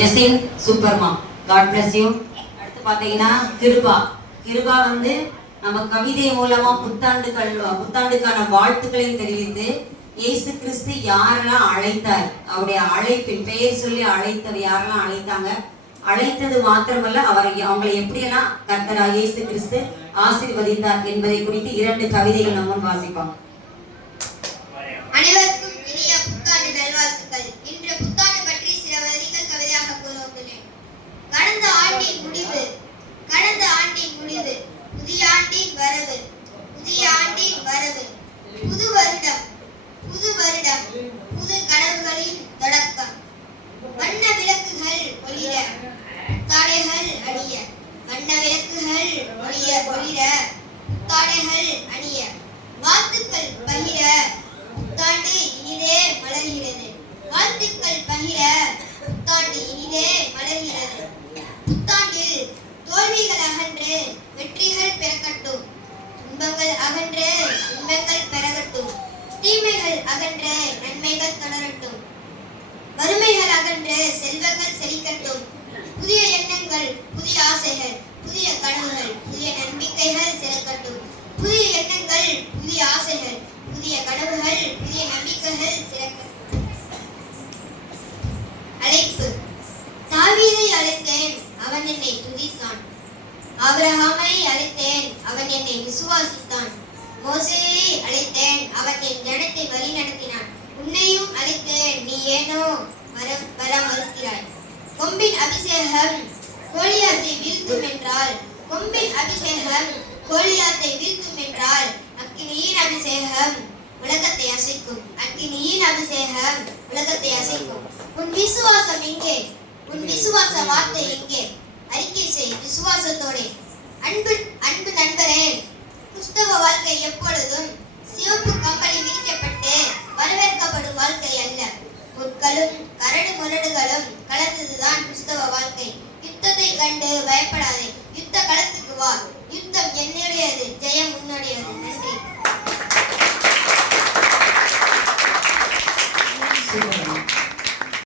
ஜெசின் சூப்பர்மா, God bless you. அடுத்து பார்த்தீங்கன்னா கிருபா வந்து நம்ம கவிதை மூலமா புத்தாண்டுக்கான வாழ்த்துக்களையும் தெரிவித்து இயேசு கிறிஸ்து யாரெல்லாம் அழைத்தார், அவருடைய அழைப்பின் பெயர் சொல்லி அழைத்தது யாரெல்லாம் அழைத்தாங்க, அழைத்தது மாத்திரமல்ல அவங்களை எப்படியெல்லாம் கர்த்தர் இயேசு கிறிஸ்து ஆசீர்வதித்தார் என்பதை குறித்து 2 கவிதைகள் நம்ம வாசிப்போம். அனைவருக்கும் இனிய புத்தாண்டு நல்வாழ்த்துக்கள். இன்று புத்தாண்டு பற்றி சில வரிகள் கவிதையாக கூறுகிறேன். கடந்த ஆண்டின் முடிவு, புதிய ஆண்டின் வரவு, புது வருடம், புது கனவுகளின் தொடக்கம். வண்ண விளக்குகள் ஒளிர, புத்தாடைகள் அணிய, புத்தாடைகள் அணிய, வாழ்த்துக்கள் பகிர, புத்தாண்டு இனிதே மலர்கிறது. புத்தாண்டில் தோல்விகள் அகன்று வெற்றிகள் பிறக்கட்டும், துன்பங்கள் அகன்று இன்பங்கள் பெறகட்டும், தீமைகள் அகன்று நன்மைகள் தொடரட்டும், வறுமைகள் அகன்று செல்வங்கள் செழிக்கட்டும். புதிய எண்ணங்கள், புதிய ஆசைகள், புதிய கனவுகள், புதிய நம்பிக்கைகள் சிறக்கட்டும். புதிய எண்ணங்கள், புதிய ஆசைகள், புதிய கனவுகள், புதிய நம்பிக்கைகள் சிறக்கட்டும். அழைப்பு. தாவீதை அழைத்தேன், அவன் என்னை துதித்தான். ஆபிரகாமை அழைத்தேன், அவன் என்னை விசுவாசித்தான். மோசேயை அழைத்தேன், அவன் என் ஜனத்தை வழி நடத்தினான். உன்னையும் அழைத்தேன், நீ ஏனோ வர மறுக்கிறாய். கொம்பின் அபிஷேகம் கோலியாத்தை வீழ்த்தும் என்றால், அக்கினியின் அபிஷேகம் உலகத்தை அசைக்கும். உன் விசுவாசம் எங்கே? உன் விசுவாச வார்த்தை எங்கே? அறிக்கை செய் விசுவாசத்தோடு. அன்பு நண்பரே, கிறிஸ்தவ வாழ்க்கை எப்பொழுதும் சிவப்பு கம்பளி விரிக்கப்பட்டு வரவேற்கப்படும் வாழ்க்கை அல்ல. முற்களும் கரடு முரடுகளும் கலந்ததுதான் கிறிஸ்தவ வாழ்க்கை. யுத்தத்தை கண்டு பயப்படாதே, யுத்த களத்துக்கு வா. யுத்தம் என்னுடையது,